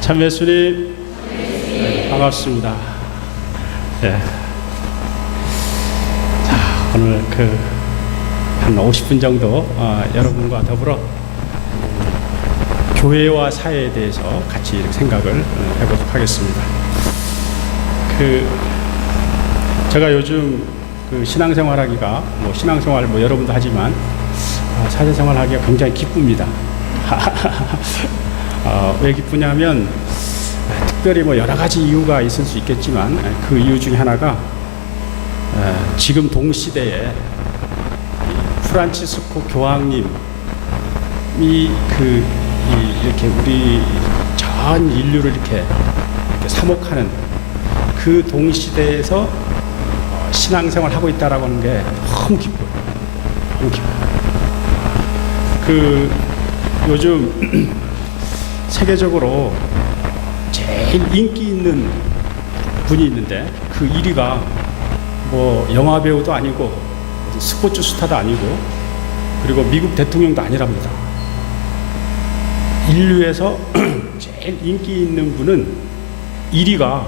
참 예수님, 반갑습니다. 자, 오늘 한 50분 정도 여러분과 더불어 교회와 사회에 대해서 같이 이렇게 생각을 해보도록 하겠습니다. 제가 요즘 신앙생활하기가 신앙생활 여러분도 하지만 사회생활하기가 굉장히 기쁩니다. 왜 기쁘냐면 특별히 여러 가지 이유가 있을 수 있겠지만 그 이유 중에 하나가 지금 동시대에 프란치스코 교황님이 이렇게 우리 전 인류를 이렇게 사목하는 그 동시대에서 신앙생활을 하고 있다라고 하는 게 너무 기뻐요. 너무 기뻐요. 요즘 세계적으로 제일 인기 있는 분이 있는데 그 1위가 영화배우도 아니고 스포츠 스타도 아니고 그리고 미국 대통령도 아니랍니다. 인류에서 제일 인기 있는 분은 1위가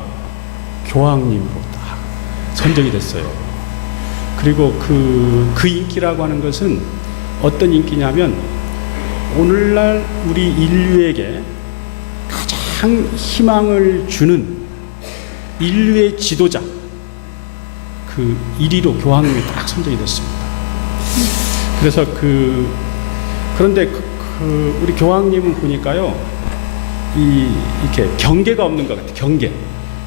교황님으로 딱 선정이 됐어요. 그리고 그 인기라고 하는 것은 어떤 인기냐면 오늘날 우리 인류에게 가장 희망을 주는 인류의 지도자 1위로 교황님이 딱 선정이 됐습니다. 그래서 그런데 우리 교황님은 보니까요 이렇게 경계가 없는 것 같아요. 경계.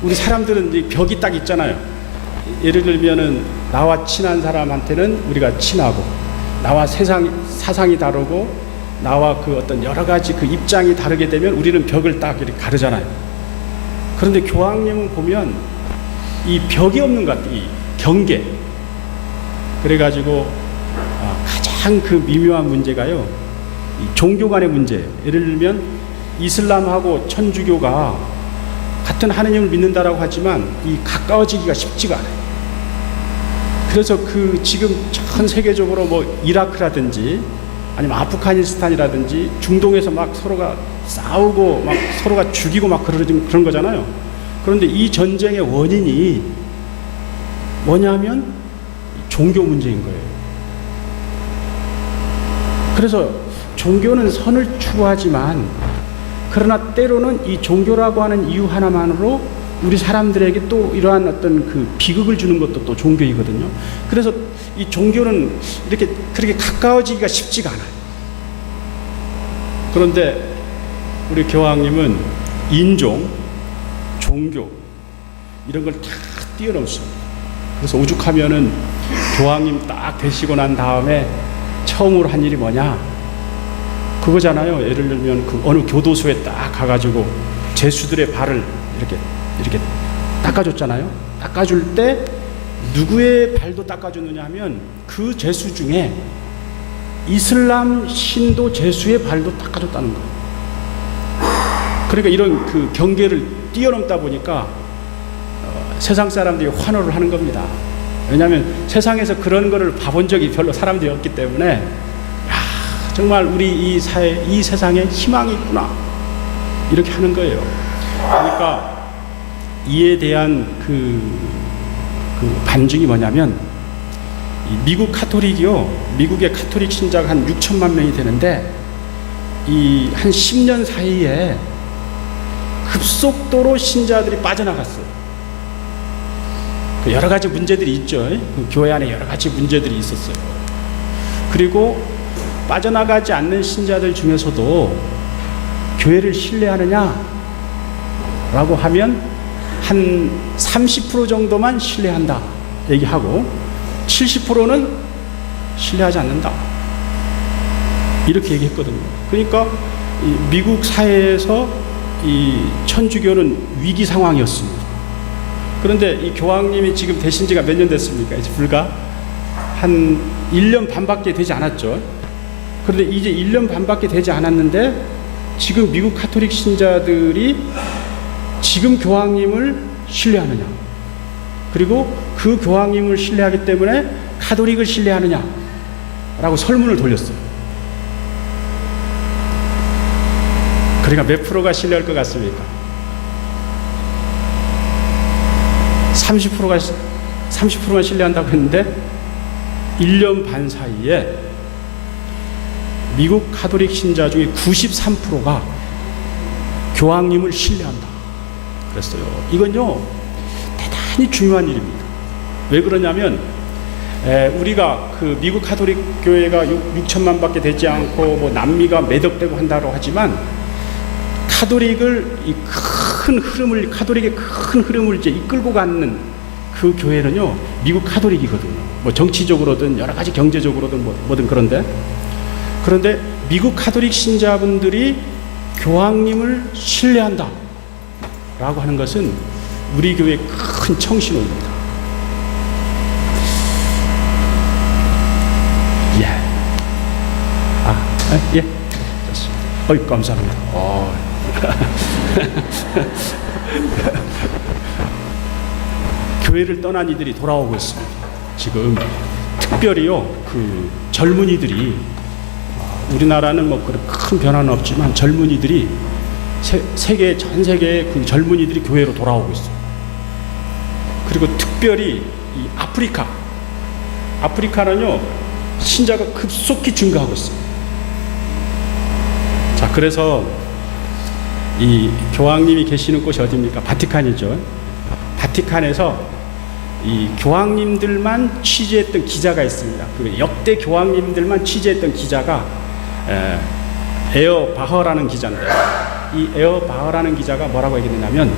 우리 사람들은 벽이 딱 있잖아요. 예를 들면은 나와 친한 사람한테는 우리가 친하고 나와 사상이 다르고 나와 어떤 여러 가지 입장이 다르게 되면 우리는 벽을 딱 이렇게 가르잖아요. 그런데 교황님은 보면 이 벽이 없는 것 같아요. 이 경계. 그래가지고 가장 미묘한 문제가요. 이 종교 간의 문제예요. 예를 들면 이슬람하고 천주교가 같은 하느님을 믿는다라고 하지만 이 가까워지기가 쉽지가 않아요. 그래서 지금 전 세계적으로 이라크라든지 아니면 아프가니스탄이라든지 중동에서 서로가 싸우고 서로가 죽이고 그런 거잖아요. 그런데 이 전쟁의 원인이 뭐냐면 종교 문제인 거예요. 그래서 종교는 선을 추구하지만 그러나 때로는 이 종교라고 하는 이유 하나만으로 우리 사람들에게 또 이러한 어떤 비극을 주는 것도 또 종교이거든요. 그래서 이 종교는 그렇게 가까워지기가 쉽지가 않아요. 그런데 우리 교황님은 인종, 종교 이런 걸 다 뛰어넘습니다. 그래서 오죽하면은 교황님 딱 되시고 난 다음에 처음으로 한 일이 뭐냐? 그거잖아요. 예를 들면 어느 교도소에 딱 가가지고 죄수들의 발을 이렇게 닦아줬잖아요. 닦아줄 때 누구의 발도 닦아줬느냐 하면 그 죄수 중에 이슬람 신도 죄수의 발도 닦아줬다는 거예요. 그러니까 이런 경계를 뛰어넘다 보니까 세상 사람들이 환호를 하는 겁니다. 왜냐하면 세상에서 그런 거를 봐본 적이 별로 사람들이 없기 때문에 정말 우리 이 세상에 희망이 있구나 이렇게 하는 거예요. 그러니까 이에 대한 반증이 뭐냐면 미국 카톨릭이요. 미국의 카톨릭 신자가 한 6천만 명이 되는데 이 한 10년 사이에 급속도로 신자들이 빠져나갔어요. 여러 가지 문제들이 있죠. 교회 안에 여러 가지 문제들이 있었어요. 그리고 빠져나가지 않는 신자들 중에서도 교회를 신뢰하느냐 라고 하면 한 30% 정도만 신뢰한다 얘기하고 70%는 신뢰하지 않는다 이렇게 얘기했거든요. 그러니까 미국 사회에서 이 천주교는 위기 상황이었습니다. 그런데 이 교황님이 지금 되신 지가 몇 년 됐습니까? 이제 불과 한 1년 반밖에 되지 않았죠. 그런데 이제 1년 반밖에 되지 않았는데 지금 미국 카톨릭 신자들이 지금 교황님을 신뢰하느냐, 그리고 그 교황님을 신뢰하기 때문에 카톨릭을 신뢰하느냐 라고 설문을 돌렸어요. 그러니까 몇 프로가 신뢰할 것 같습니까? 30%만 신뢰한다고 했는데 1년 반 사이에 미국 가톨릭 신자 중에 93%가 교황님을 신뢰한다 그랬어요. 이건요 대단히 중요한 일입니다. 왜 그러냐면 우리가 그 미국 가톨릭 교회가 6천만밖에 되지 않고 뭐 남미가 몇억 되고 한다고 하지만 카톨릭의 큰 흐름을 이제 이끌고 가는 그 교회는요 미국 가톨릭이거든요. 뭐 정치적으로든 여러 가지 경제적으로든 뭐든 그런데 미국 가톨릭 신자분들이 교황님을 신뢰한다 라고 하는 것은 우리 교회의 큰 청신호입니다. 예, 좋습니다. 감사합니다. 교회를 떠난 이들이 돌아오고 있습니다. 지금 특별히요 그 젊은이들이 우리나라는 뭐 그런 큰 변화는 없지만 젊은이들이 전 세계의 그 젊은이들이 교회로 돌아오고 있어요. 그리고 특별히 이 아프리카는요 신자가 급속히 증가하고 있어요. 자, 그래서 이 교황님이 계시는 곳이 어디입니까? 바티칸이죠. 바티칸에서 이 교황님들만 취재했던 기자가 있습니다. 그 역대 교황님들만 취재했던 기자가 에어 바허라는 기자인데, 이 에어 바허라는 기자가 뭐라고 얘기했냐면,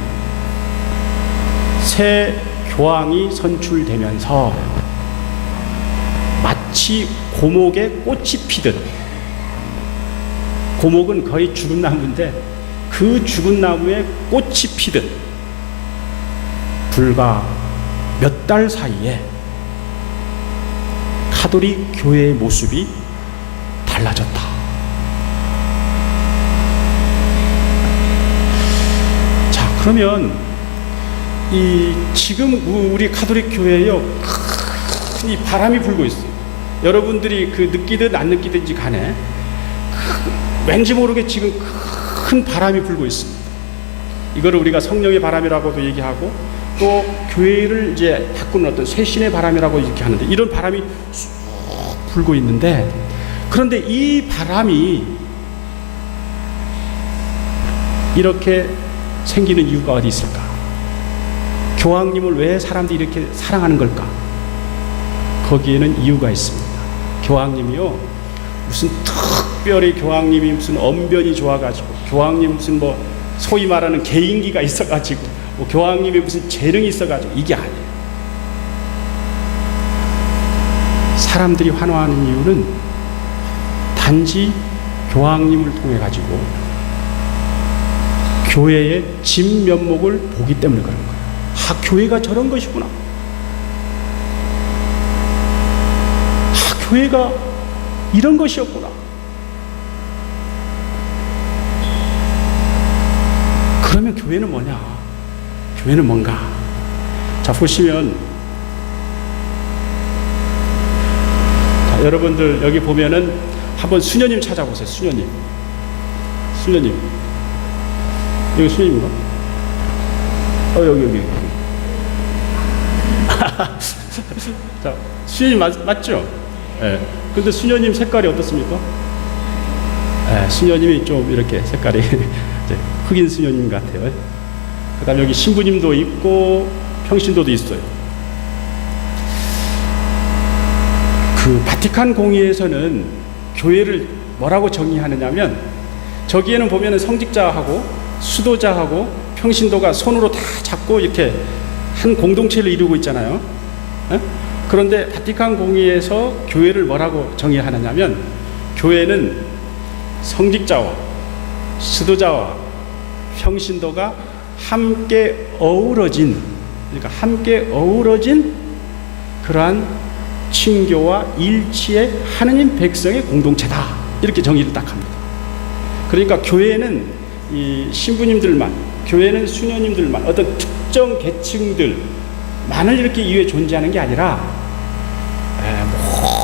새 교황이 선출되면서 마치 고목에 꽃이 피듯, 고목은 거의 죽은 나무인데 그 죽은 나무에 꽃이 피듯 불과 몇 달 사이에 가톨릭 교회의 모습이 달라졌다. 자, 그러면 지금 우리 가톨릭 교회에요 이 바람이 불고 있어요. 여러분들이 그 느끼든 안 느끼든지 간에 왠지 모르게 지금 큰 바람이 불고 있습니다. 이거를 우리가 성령의 바람이라고도 얘기하고 또 교회를 이제 바꾸는 어떤 쇄신의 바람이라고 이렇게 하는데, 이런 바람이 쑥 불고 있는데, 그런데 이 바람이 이렇게 생기는 이유가 어디 있을까? 교황님을 왜 사람들이 이렇게 사랑하는 걸까? 거기에는 이유가 있습니다. 교황님이요, 무슨 특별히 교황님이 무슨 언변이 좋아가지고, 교황님 무슨 뭐 소위 말하는 개인기가 있어가지고, 뭐 교황님이 무슨 재능이 있어가지고, 이게 아니에요. 사람들이 환호하는 이유는 단지 교황님을 통해 가지고 교회의 진면목을 보기 때문에 그런 거예요. 아, 교회가 저런 것이구나. 아, 교회가 이런 것이었구나. 그러면 교회는 뭐냐? 교회는 뭔가? 자, 보시면, 자, 여러분들 여기 보면은 한번 수녀님 찾아보세요. 수녀님. 여기 수녀님인가? 여기. 자, 수녀님 맞죠? 예. 근데 수녀님 색깔이 어떻습니까? 예, 수녀님이 좀 이렇게 색깔이 흑인 수녀님 같아요. 그 다음에 여기 신부님도 있고 평신도도 있어요. 그 바티칸 공의에서는 교회를 뭐라고 정의하느냐면, 저기에는 보면은 성직자하고 수도자하고 평신도가 손으로 다 잡고 이렇게 한 공동체를 이루고 있잖아요. 에? 그런데 바티칸 공의에서 교회를 뭐라고 정의하느냐면, 교회는 성직자와 수도자와 평신도가 함께 어우러진, 그러니까 함께 어우러진 그러한 친교와 일치의 하느님 백성의 공동체다, 이렇게 정의를 딱 합니다. 그러니까 교회는 이 신부님들만, 교회는 수녀님들만, 어떤 특정 계층들만을 이렇게 이외에 존재하는 게 아니라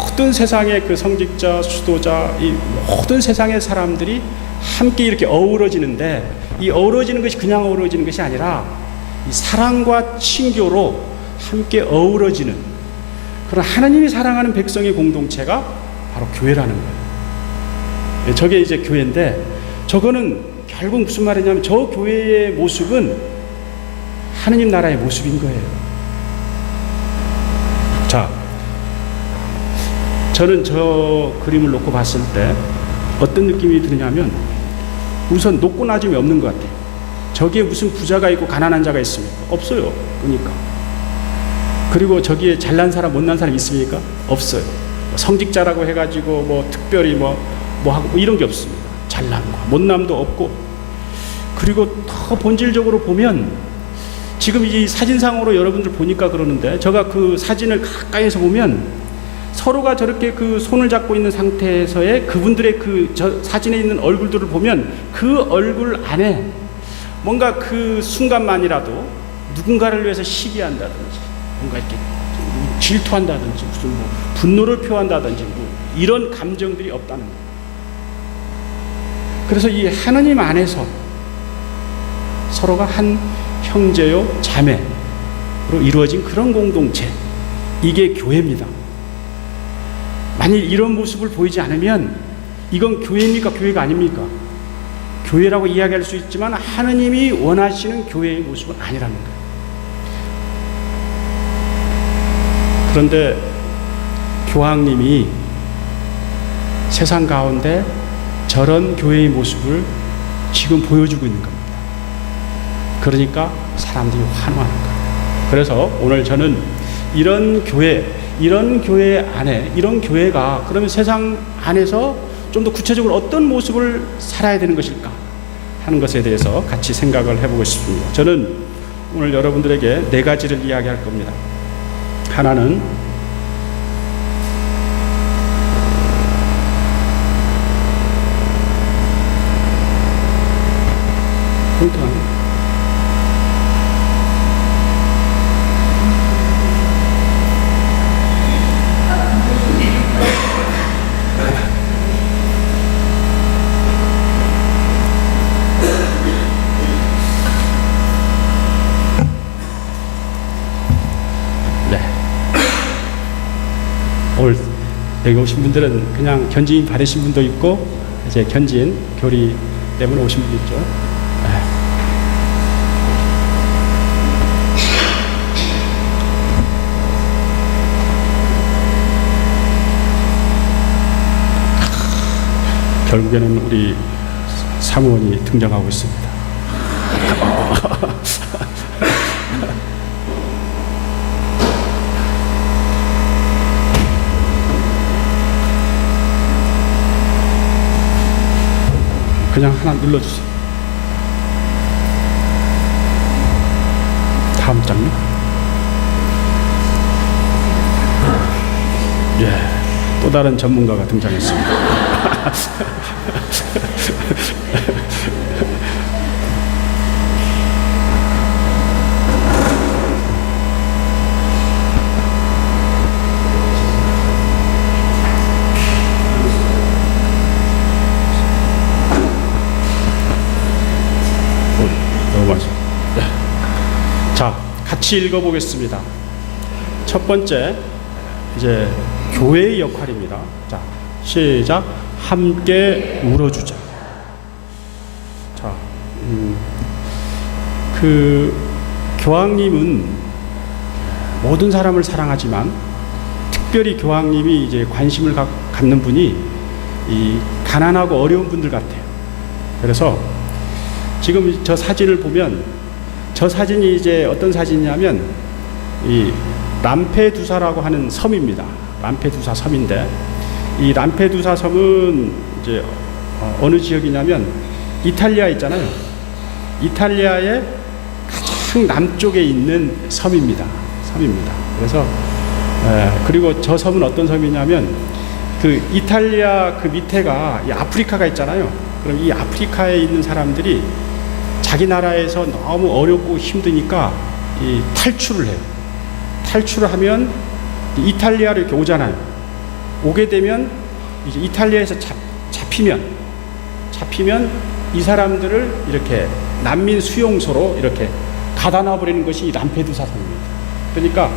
모든 세상의 그 성직자, 수도자, 이 모든 세상의 사람들이 함께 이렇게 어우러지는데, 이 어우러지는 것이 그냥 어우러지는 것이 아니라 이 사랑과 친교로 함께 어우러지는 그런 하나님이 사랑하는 백성의 공동체가 바로 교회라는 거예요. 저게 이제 교회인데, 저거는 결국 무슨 말이냐면 저 교회의 모습은 하느님 나라의 모습인 거예요. 자, 저는 저 그림을 놓고 봤을 때 어떤 느낌이 드냐면, 우선 높고 낮음이 없는 것 같아요. 저기에 무슨 부자가 있고 가난한 자가 있습니까? 없어요. 그러니까. 그리고 저기에 잘난 사람 못난 사람 있습니까? 없어요. 성직자라고 해가지고 뭐 특별히 뭐 하고 뭐 이런 게 없습니다. 잘남과 못남도 없고. 그리고 더 본질적으로 보면, 지금 이 사진상으로 여러분들 보니까 그러는데, 제가 그 사진을 가까이서 보면 서로가 저렇게 그 손을 잡고 있는 상태에서의 그분들의 그 저 사진에 있는 얼굴들을 보면 그 얼굴 안에 뭔가 그 순간만이라도 누군가를 위해서 시기한다든지, 뭔가 이렇게 질투한다든지, 무슨 뭐 분노를 표한다든지, 뭐 이런 감정들이 없다는 거예요. 그래서 이 하나님 안에서 서로가 한 형제요 자매로 이루어진 그런 공동체, 이게 교회입니다. 만일 이런 모습을 보이지 않으면 이건 교회입니까? 교회가 아닙니까? 교회라고 이야기할 수 있지만 하나님이 원하시는 교회의 모습은 아니라는 거예요. 그런데 교황님이 세상 가운데 저런 교회의 모습을 지금 보여주고 있는 겁니다. 그러니까 사람들이 환호하는 거예요. 그래서 오늘 저는 이런 교회 안에, 이런 교회가 그러면 세상 안에서 좀 더 구체적으로 어떤 모습을 살아야 되는 것일까 하는 것에 대해서 같이 생각을 해보고 싶습니다. 저는 오늘 여러분들에게 4가지를 이야기할 겁니다. 하나는 오늘 여기 오신 분들은 그냥 견지인 받으신 분도 있고, 이제 견지인 교리 때문에 오신 분도 있죠. 결국에는 우리 사무원이 등장하고 있습니다. 그냥 하나 눌러주세요. 다음 장면. 예, 또 다른 전문가가 등장했습니다. 자, 같이 읽어보겠습니다. 첫 번째, 이제 교회의 역할입니다. 자, 시작. 함께 울어주자. 자, 그 교황님은 모든 사람을 사랑하지만 특별히 교황님이 이제 관심을 갖는 분이 이 가난하고 어려운 분들 같아요. 그래서 지금 저 사진을 보면, 저 사진이 이제 어떤 사진이냐면 이 람페두사라고 하는 섬입니다. 람페두사 섬인데, 이 람페두사 섬은 이제 어느 지역이냐면 이탈리아 있잖아요. 이탈리아의 가장 남쪽에 있는 섬입니다. 그래서 그리고 저 섬은 어떤 섬이냐면, 그 이탈리아 그 밑에가 이 아프리카가 있잖아요. 그럼 이 아프리카에 있는 사람들이 자기 나라에서 너무 어렵고 힘드니까 이 탈출을 해요. 탈출을 하면 이탈리아로 이렇게 오잖아요. 오게 되면 이제 이탈리아에서 잡히면 잡히면 이 사람들을 이렇게 난민 수용소로 이렇게 가다 놔버리는 것이 이 람페두사 섬입니다. 그러니까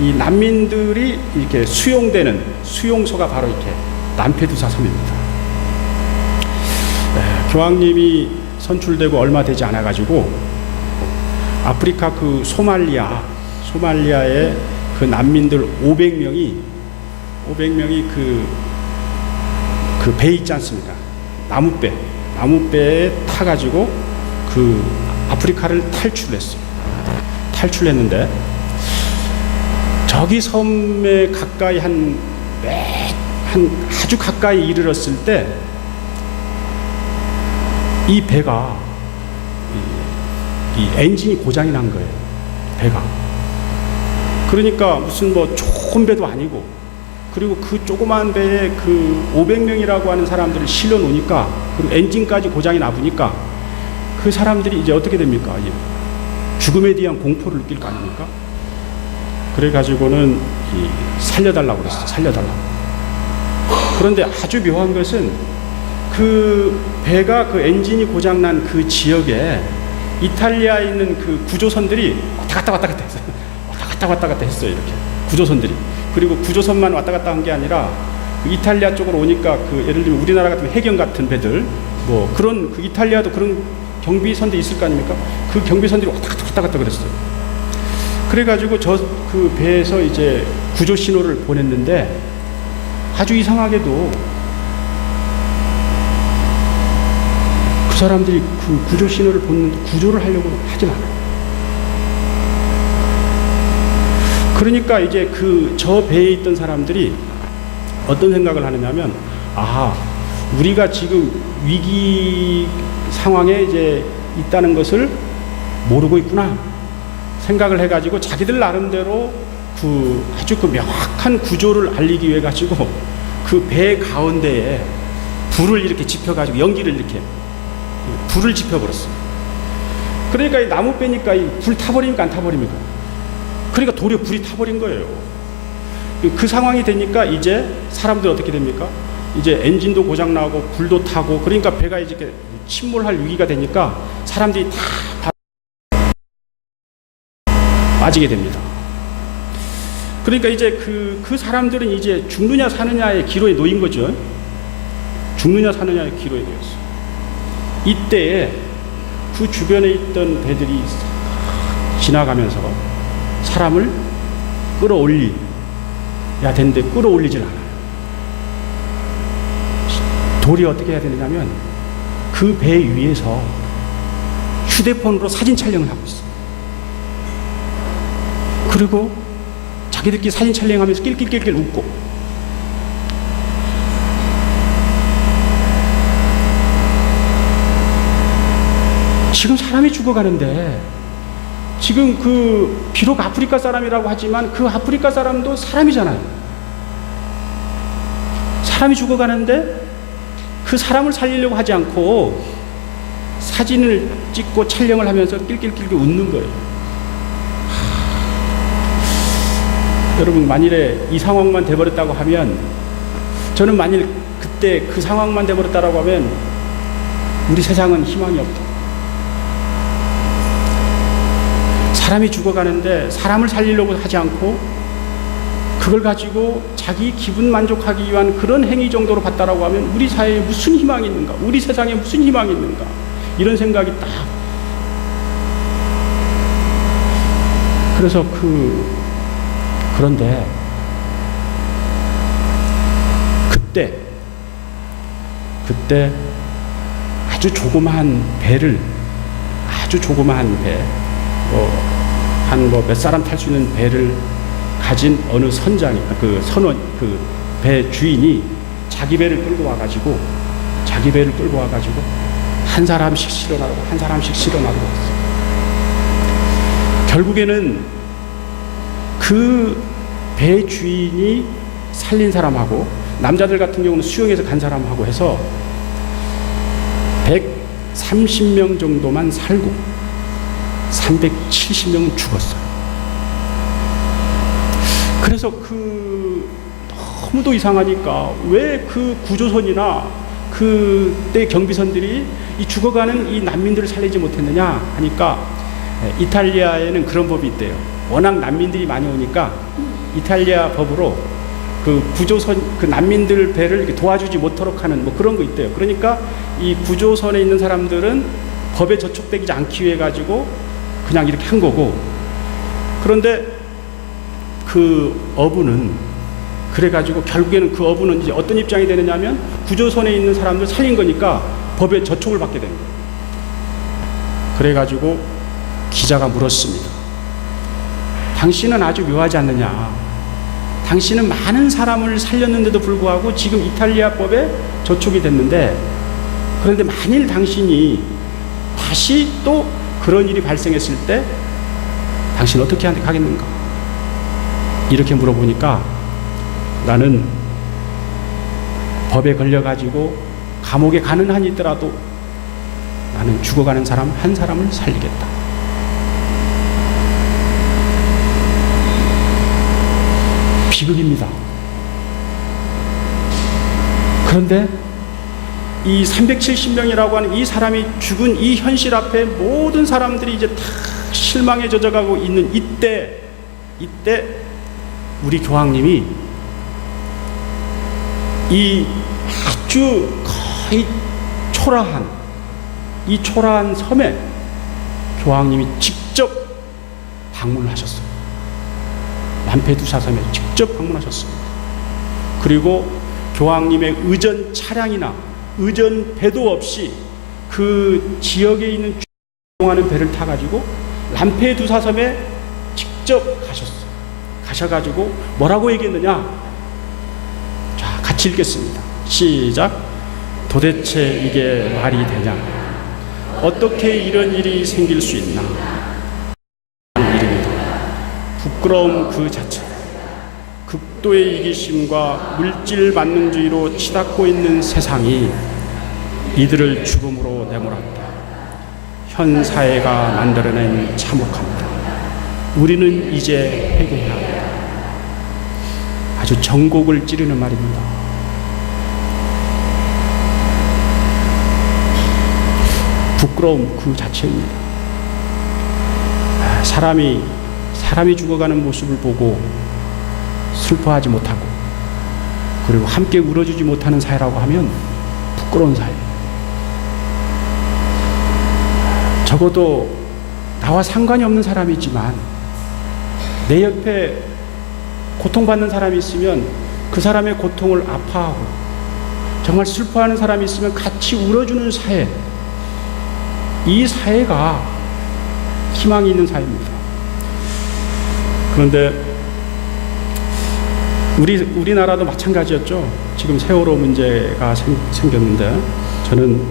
이 난민들이 이렇게 수용되는 수용소가 바로 이렇게 람페두사 섬입니다. 교황님이 선출되고 얼마 되지 않아 가지고 아프리카 그 소말리아의 그 난민들 500명이 그 배 있지 않습니까? 나무배에 타가지고 그 아프리카를 탈출했는데 저기 섬에 가까이 한 아주 가까이 이르렀을 때 이 배가 이 엔진이 고장이 난 거예요. 배가. 그러니까 무슨 뭐 좋은 배도 아니고, 그리고 그 조그만 배에 그 500명이라고 하는 사람들을 실려 놓으니까, 그리고 엔진까지 고장이 나보니까 그 사람들이 이제 어떻게 됩니까? 죽음에 대한 공포를 느낄 거 아닙니까? 그래가지고는 살려달라고 그랬어요. 살려달라고. 그런데 아주 묘한 것은 그 배가 그 엔진이 고장난 그 지역에 이탈리아에 있는 그 구조선들이 왔다 갔다 했어요. 왔다 갔다 했어요. 이렇게 구조선들이. 그리고 구조선만 왔다 갔다 한 게 아니라 그 이탈리아 쪽으로 오니까 그 예를 들면 우리나라 같은 해경 같은 배들 뭐 그런 그 이탈리아도 그런 경비선들이 있을 거 아닙니까? 그 경비선들이 왔다 갔다 그랬어요. 그래가지고 저 그 배에서 이제 구조 신호를 보냈는데 아주 이상하게도 그 사람들이 그 구조 신호를 보는데 구조를 하려고 하진 않아요. 그러니까 이제 그 저 배에 있던 사람들이 어떤 생각을 하느냐면, 우리가 지금 위기 상황에 이제 있다는 것을 모르고 있구나 생각을 해가지고 자기들 나름대로 그 아주 그 명확한 구조를 알리기 위해 가지고 그 배 가운데에 불을 이렇게 지펴가지고 연기를 이렇게 불을 지펴버렸어요. 그러니까 이 나무 빼니까 이 불 타버립니까 안 타버립니까? 그러니까 도리어 불이 타버린 거예요. 그 상황이 되니까 이제 사람들 어떻게 됩니까? 이제 엔진도 고장나고 불도 타고, 그러니까 배가 이제 침몰할 위기가 되니까 사람들이 다 빠지게 됩니다. 그러니까 이제 그 사람들은 이제 죽느냐 사느냐의 기로에 놓인 거죠. 죽느냐 사느냐의 기로에 놓였어요. 이때에 그 주변에 있던 배들이 지나가면서 사람을 끌어올려야 되는데 끌어올리질 않아요. 도리어 어떻게 해야 되느냐면 그 배 위에서 휴대폰으로 사진 촬영을 하고 있어요. 그리고 자기들끼리 사진 촬영하면서 낄낄낄낄 웃고, 지금 사람이 죽어가는데, 지금 그 비록 아프리카 사람이라고 하지만 그 아프리카 사람도 사람이잖아요. 사람이 죽어가는데 그 사람을 살리려고 하지 않고 사진을 찍고 촬영을 하면서 낄낄낄낄 웃는 거예요. 여러분, 만일에 이 상황만 돼버렸다고 하면, 저는 만일 그때 그 상황만 돼버렸다고 하면 우리 세상은 희망이 없다. 사람이 죽어가는데 사람을 살리려고 하지 않고 그걸 가지고 자기 기분 만족하기 위한 그런 행위 정도로 봤다라고 하면 우리 사회에 무슨 희망이 있는가? 우리 세상에 무슨 희망이 있는가? 이런 생각이 딱. 그래서 그런데 그때 아주 조그마한 배를, 아주 조그마한 배, 한 몇 사람 탈 수 있는 배를 가진 어느 선장이, 그 배 주인이 자기 배를 끌고 와가지고 한 사람씩 실어나르고 왔어요. 결국에는 그 배 주인이 살린 사람하고, 남자들 같은 경우는 수영해서 간 사람하고 해서 130명 정도만 살고 370명은 죽었어요. 그래서 너무도 이상하니까 왜 그 구조선이나 그때 경비선들이 이 죽어가는 이 난민들을 살리지 못했느냐 하니까 이탈리아에는 그런 법이 있대요. 워낙 난민들이 많이 오니까 이탈리아 법으로 그 구조선 그 난민들 배를 이렇게 도와주지 못하도록 하는 뭐 그런 거 있대요. 그러니까 이 구조선에 있는 사람들은 법에 저촉되지 않기 위해 가지고 그냥 이렇게 한 거고, 그런데 그 어부는 그래가지고 결국에는 그 어부는 이제 어떤 입장이 되느냐면 구조선에 있는 사람들 살린 거니까 법에 저촉을 받게 되는 거예요. 그래가지고 기자가 물었습니다. 당신은 아주 묘하지 않느냐. 당신은 많은 사람을 살렸는데도 불구하고 지금 이탈리아 법에 저촉이 됐는데, 그런데 만일 당신이 다시 또 그런 일이 발생했을 때 당신 어떻게 하겠는가? 이렇게 물어보니까 나는 법에 걸려가지고 감옥에 가는 한이 있더라도 나는 죽어가는 사람 한 사람을 살리겠다. 비극입니다. 그런데 이 370명이라고 하는 이 사람이 죽은 이 현실 앞에 모든 사람들이 이제 다 실망에 젖어가고 있는 이때 우리 교황님이 이 아주 거의 초라한 섬에 교황님이 직접 방문을 하셨어요. 람페두사 섬에 직접 방문하셨습니다. 그리고 교황님의 의전 차량이나 의전 배도 없이 그 지역에 있는 이용하는 배를 타가지고 람페두사 섬에 직접 가셨어요. 가셔가지고 뭐라고 얘기했느냐? 자, 같이 읽겠습니다. 시작. 도대체 이게 말이 되냐? 어떻게 이런 일이 생길 수 있나? 일입니다. 부끄러움 그 자체. 극도의 이기심과 물질 만능주의로 치닫고 있는 세상이 이들을 죽음으로 내몰았다. 현 사회가 만들어낸 참혹합니다. 우리는 이제 회개해야 합니다. 아주 정곡을 찌르는 말입니다. 부끄러움 그 자체입니다. 사람이 죽어가는 모습을 보고 슬퍼하지 못하고 그리고 함께 울어주지 못하는 사회라고 하면 부끄러운 사회. 적어도 나와 상관이 없는 사람이지만 내 옆에 고통받는 사람이 있으면 그 사람의 고통을 아파하고 정말 슬퍼하는 사람이 있으면 같이 울어주는 사회. 이 사회가 희망이 있는 사회입니다. 그런데 우리나라도 마찬가지였죠. 지금 세월호 문제가 생겼는데 저는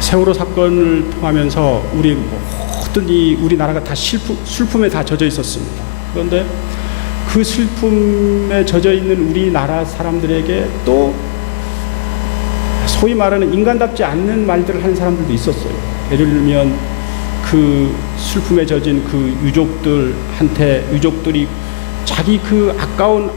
세월호 사건을 통하면서 모든 우리나라가 다 슬픔에 다 젖어 있었습니다. 그런데 그 슬픔에 젖어 있는 우리나라 사람들에게 또 소위 말하는 인간답지 않는 말들을 하는 사람들도 있었어요. 예를 들면 그 슬픔에 젖은 그 유족들이 자기 그 아까운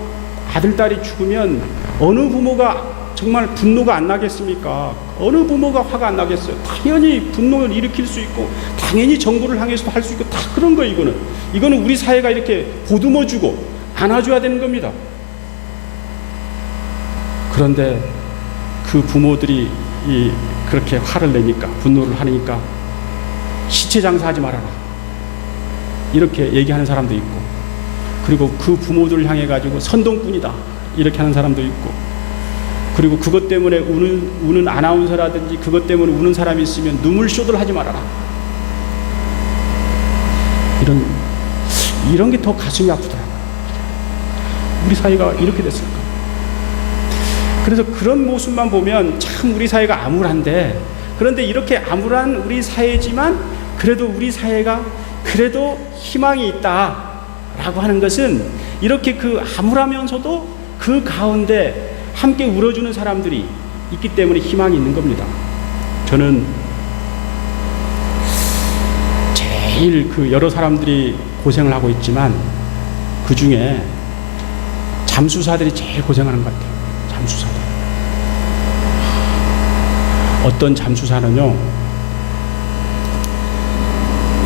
아들, 딸이 죽으면 어느 부모가 정말 분노가 안 나겠습니까? 어느 부모가 화가 안 나겠어요? 당연히 분노를 일으킬 수 있고 당연히 정부를 향해서도 할 수 있고 다 그런 거예요. 이거는 우리 사회가 이렇게 보듬어주고 안아줘야 되는 겁니다. 그런데 그 부모들이 그렇게 화를 내니까 분노를 하니까 시체 장사하지 말아라 이렇게 얘기하는 사람도 있고, 그리고 그 부모들을 향해 가지고 선동꾼이다 이렇게 하는 사람도 있고, 그리고 그것 때문에 우는 아나운서라든지 그것 때문에 우는 사람이 있으면 눈물쇼를 하지 말아라 이런 게 더 가슴이 아프더라고요. 우리 사회가 이렇게 됐을까? 그래서 그런 모습만 보면 참 우리 사회가 암울한데, 그런데 이렇게 암울한 우리 사회지만 그래도 우리 사회가 그래도 희망이 있다라고 하는 것은 이렇게 그 암울하면서도 그 가운데 함께 울어주는 사람들이 있기 때문에 희망이 있는 겁니다. 저는 제일 여러 사람들이 고생을 하고 있지만 그 중에 잠수사들이 제일 고생하는 것 같아요. 잠수사들. 어떤 잠수사는요,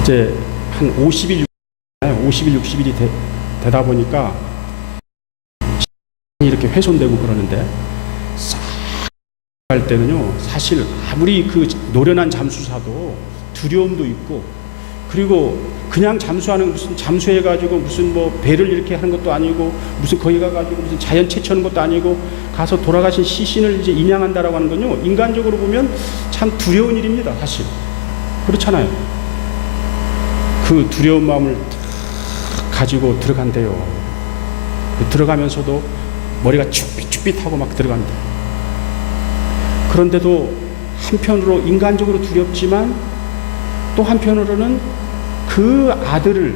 이제 한 50일, 60일이 되다 보니까 이렇게 훼손되고 그러는데, 할 때는요, 사실 아무리 그 노련한 잠수사도 두려움도 있고, 그리고 그냥 잠수하는, 무슨 잠수해가지고 무슨 뭐 배를 이렇게 하는 것도 아니고, 무슨 거기 가가지고 무슨 자연 채취하는 것도 아니고, 가서 돌아가신 시신을 이제 인양한다라고 하는 건요, 인간적으로 보면 참 두려운 일입니다, 사실. 그렇잖아요. 그 두려운 마음을 가지고 들어간대요. 들어가면서도 머리가 쭈삣쭈삣하고 막 들어간대요. 그런데도 한편으로 인간적으로 두렵지만, 또 한편으로는 그 아들을,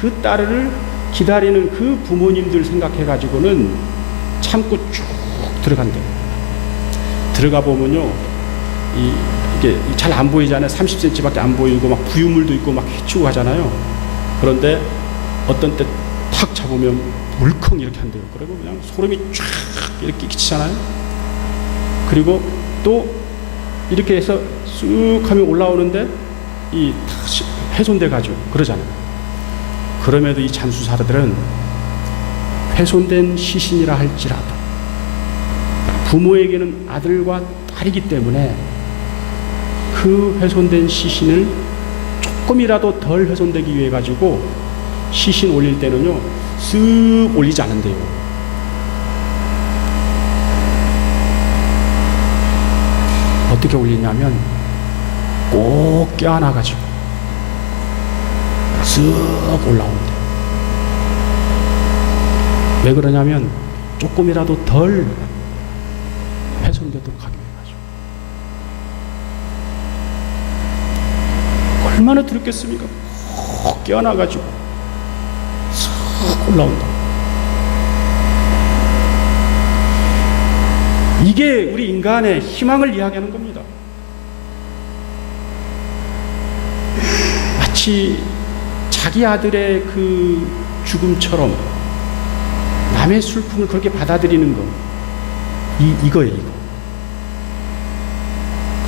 그 딸을 기다리는 그 부모님들 생각해가지고는 참고 쭉 들어간대요. 들어가 보면요, 이게 잘 안 보이잖아요. 30cm밖에 안 보이고 막 부유물도 있고 막 헤치고 가잖아요. 그런데 어떤 때 탁 잡으면 물컹 이렇게 한대요. 그리고 그냥 소름이 쫙 이렇게 끼치잖아요. 그리고 또 이렇게 해서 쑥 하면 올라오는데 이 훼손돼 가지고 그러잖아요. 그럼에도 이 잠수사들은 훼손된 시신이라 할지라도 부모에게는 아들과 딸이기 때문에 그 훼손된 시신을 조금이라도 덜 훼손되기 위해 가지고 시신 올릴 때는요, 쓱 올리지 않은대요. 어떻게 올리냐면 꼭 껴안아 가지고 쓱 올라온대요. 왜 그러냐면 조금이라도 덜 훼손되도록 하기 위해 가지고. 얼마나 두렵겠습니까? 꼭 껴안아 가지고 쓱 올라온다. 이게 우리 인간의 희망을 이야기하는 겁니다. 마치 자기 아들의 그 죽음처럼 남의 슬픔을 그렇게 받아들이는 거, 이거예요, 이거.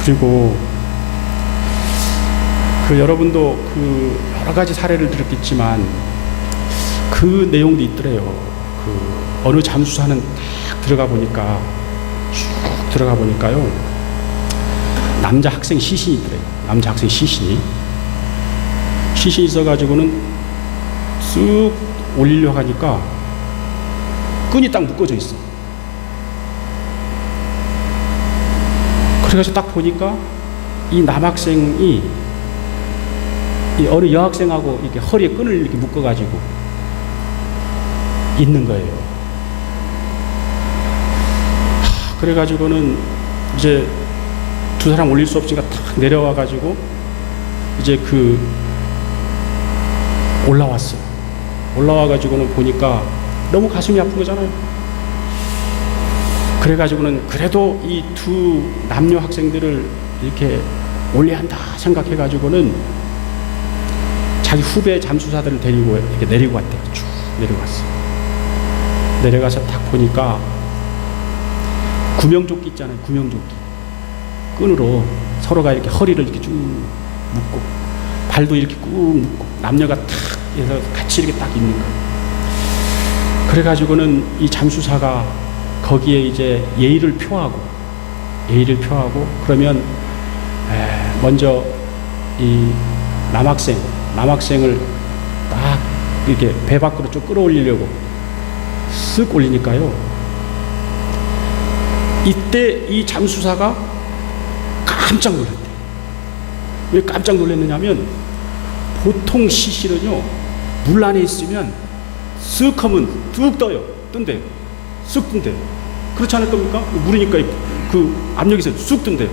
그리고 그 여러분도 그 여러 가지 사례를 들었겠지만 그 내용도 있더래요. 그 어느 잠수사는 딱 들어가 보니까 쭉 들어가 보니까요, 남자 학생 시신이 있더래요. 남자 학생 시신이 있어가지고는 쓱 올리려고 하니까 끈이 딱 묶어져 있어. 그래가지고 딱 보니까 이 남학생이 이 어느 여학생하고 이렇게 허리에 끈을 이렇게 묶어가지고 있는 거예요. 그래가지고는 이제 두 사람 올릴 수 없으니까 탁 내려와가지고 이제 그 올라왔어요. 올라와가지고는 보니까 너무 가슴이 아픈 거잖아요. 그래가지고는 그래도 이 두 남녀 학생들을 이렇게 올려야 한다 생각해가지고는 자기 후배 잠수사들을 데리고 이렇게 내리고 왔대요. 쭉 내려갔어요. 내려가서 딱 보니까 구명조끼 있잖아요. 구명조끼. 끈으로 서로가 이렇게 허리를 이렇게 쭉 묶고 발도 이렇게 꾹 묶고 남녀가 탁 해서 같이 이렇게 딱 있는 거예요. 그래가지고는 이 잠수사가 거기에 이제 예의를 표하고 그러면 먼저 이 남학생을 딱 이렇게 배 밖으로 좀 끌어올리려고 쓱 올리니까요, 이때 이 잠수사가 깜짝 놀랐대요. 왜 깜짝 놀랐느냐면 보통 시신은요 물 안에 있으면 쓱 하면 뚝 뜬대요. 쓱 뜬대요. 그렇지 않을 겁니까? 물이니까 그 압력이 있어서 쑥 뜬대요.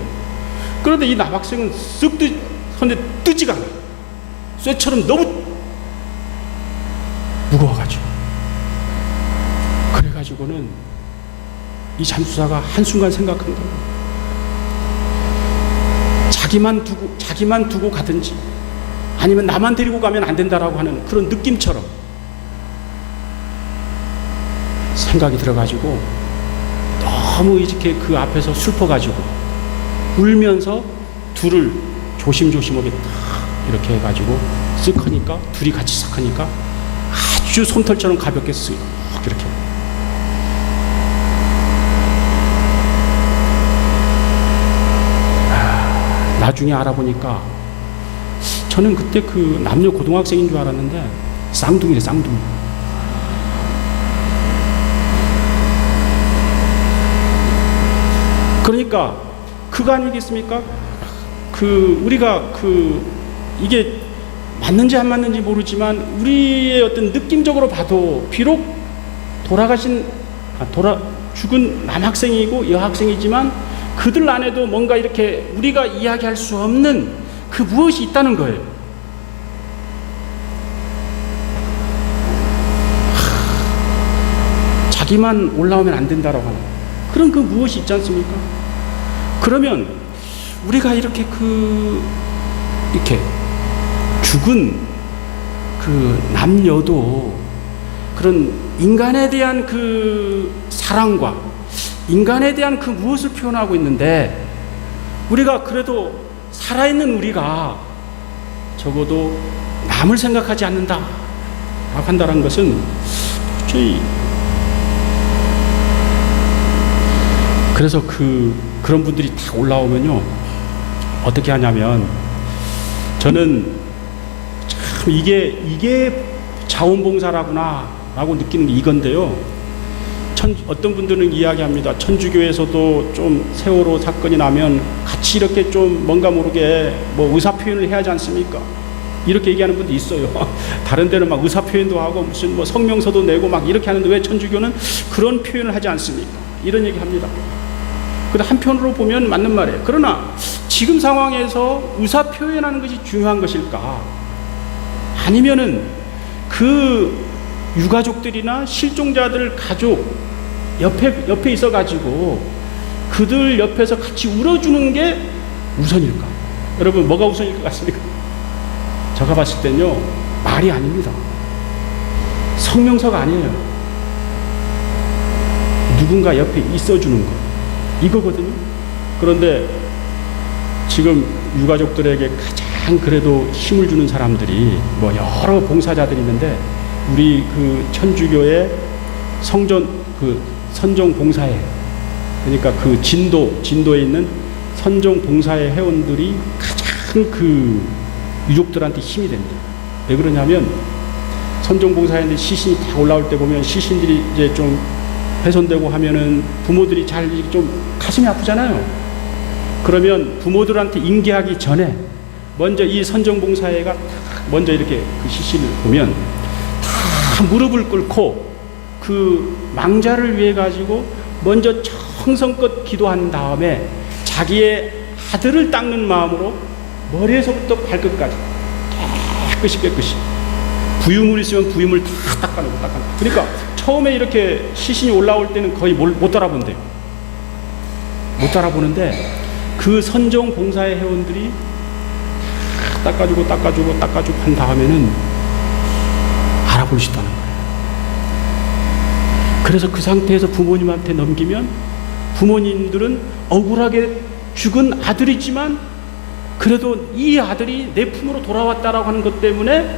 그런데 이 남학생은 쓱 근데 뜨지가 않아요. 쇠처럼 너무 무거워가지고. 그래가지고는 이 잠수사가 한순간 생각한 거예요. 자기만 두고 가든지 아니면 나만 데리고 가면 안 된다라고 하는 그런 느낌처럼 생각이 들어가지고 너무 이렇게 그 앞에서 슬퍼가지고 울면서 둘을 조심조심하게 딱 이렇게 해가지고 쓱 하니까 둘이 같이 싹 하니까 아주 솜털처럼 가볍게 쓱 이렇게. 나중에 알아보니까 저는 그때 그 남녀 고등학생인 줄 알았는데 쌍둥이래, 쌍둥이. 그러니까 그거 아니겠습니까? 그 우리가 그 이게 맞는지 안 맞는지 모르지만 우리의 어떤 느낌적으로 봐도 비록 죽은 남학생이고 여학생이지만 그들 안에도 뭔가 이렇게 우리가 이야기할 수 없는 그 무엇이 있다는 거예요. 자기만 올라오면 안 된다라고 하는 그런 그 무엇이 있지 않습니까? 그러면 우리가 이렇게 이렇게 죽은 그 남녀도 그런 인간에 대한 그 사랑과 인간에 대한 그 무엇을 표현하고 있는데 우리가 그래도 살아있는 우리가 적어도 남을 생각하지 않는다 라고 한다는 것은 도저히 그래서 그런 분들이 다 올라오면요 어떻게 하냐면 저는 참 이게 자원봉사라구나 라고 느끼는 게 이건데요. 어떤 분들은 이야기합니다. 천주교에서도 좀 세월호 사건이 나면 같이 이렇게 좀 뭔가 모르게 뭐 의사표현을 해야 하지 않습니까? 이렇게 얘기하는 분도 있어요. 다른 데는 막 의사표현도 하고 무슨 뭐 성명서도 내고 막 이렇게 하는데 왜 천주교는 그런 표현을 하지 않습니까? 이런 얘기 합니다. 근데 한편으로 보면 맞는 말이에요. 그러나 지금 상황에서 의사표현하는 것이 중요한 것일까? 아니면은 그 유가족들이나 실종자들 가족 옆에 있어가지고 그들 옆에서 같이 울어주는 게 우선일까? 여러분 뭐가 우선일 것 같습니까? 제가 봤을 때는요 말이 아닙니다. 성명서가 아니에요. 누군가 옆에 있어주는 거 이거거든요. 그런데 지금 유가족들에게 가장 그래도 힘을 주는 사람들이 뭐 여러 봉사자들이 있는데 우리 그 천주교의 선정 봉사회 그러니까 그 진도에 있는 선정 봉사회 회원들이 가장 그 유족들한테 힘이 된다. 왜 그러냐면 선정 봉사회인데 시신이 다 올라올 때 보면 시신들이 이제 좀 훼손되고 하면은 부모들이 잘 좀 가슴이 아프잖아요. 그러면 부모들한테 인계하기 전에 먼저 이 선정 봉사회가 먼저 이렇게 그 시신을 보면 다 무릎을 꿇고 그 망자를 위해 가지고 먼저 정성껏 기도한 다음에 자기의 아들을 닦는 마음으로 머리에서부터 발끝까지 깨끗이 부유물 있으면 부유물 다 닦아놓고 그러니까 처음에 이렇게 시신이 올라올 때는 거의 못 따라본대요. 못 따라보는데 그 선정 봉사의 회원들이 닦아주고 한 다음에는 알아볼 수 있다는 거예요. 그래서 그 상태에서 부모님한테 넘기면 부모님들은 억울하게 죽은 아들이지만 그래도 이 아들이 내 품으로 돌아왔다라고 하는 것 때문에